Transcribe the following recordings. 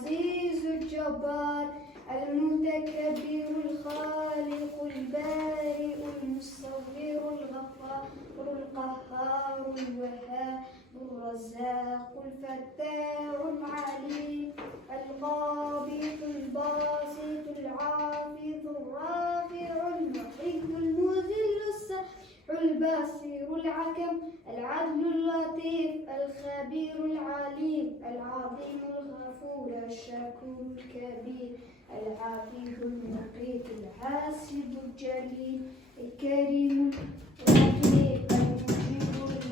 العزيز الجبار المتكبر الخالق البارئ المصور الغفار القهار الوهاب الرزاق الفتاح العليم القابض الباسط العافظ الرافع المحب المذل السميع البصير الحكم العدل اللطيف الخبير العليم العظيم الغفور الشكور الكبير العفيف المقيت الحاسب الجليل الكريم الرقيب المجيب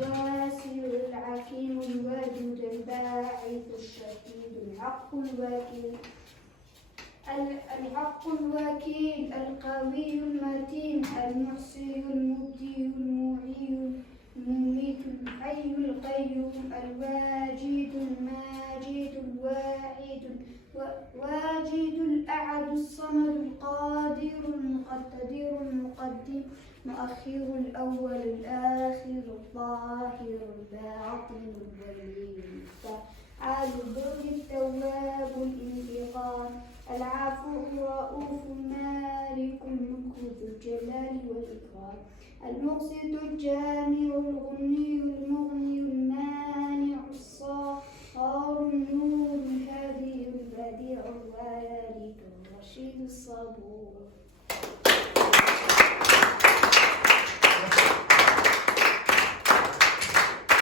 الواسع الحكيم الودود الباعث الشهيد الحق الوكيل القوي المتين المحصي المبدي المعي المميت الحي القيوم الواجد الماجد الواحد واجد الأحد الصمد القادر المقتدر المقدم مؤخر الأول الآخر الظاهر الباطن الولي المفتعل البر التواب الانتقام العفو الرؤوف المالك الملك ذو الجلال والإكرام المقسط الجامع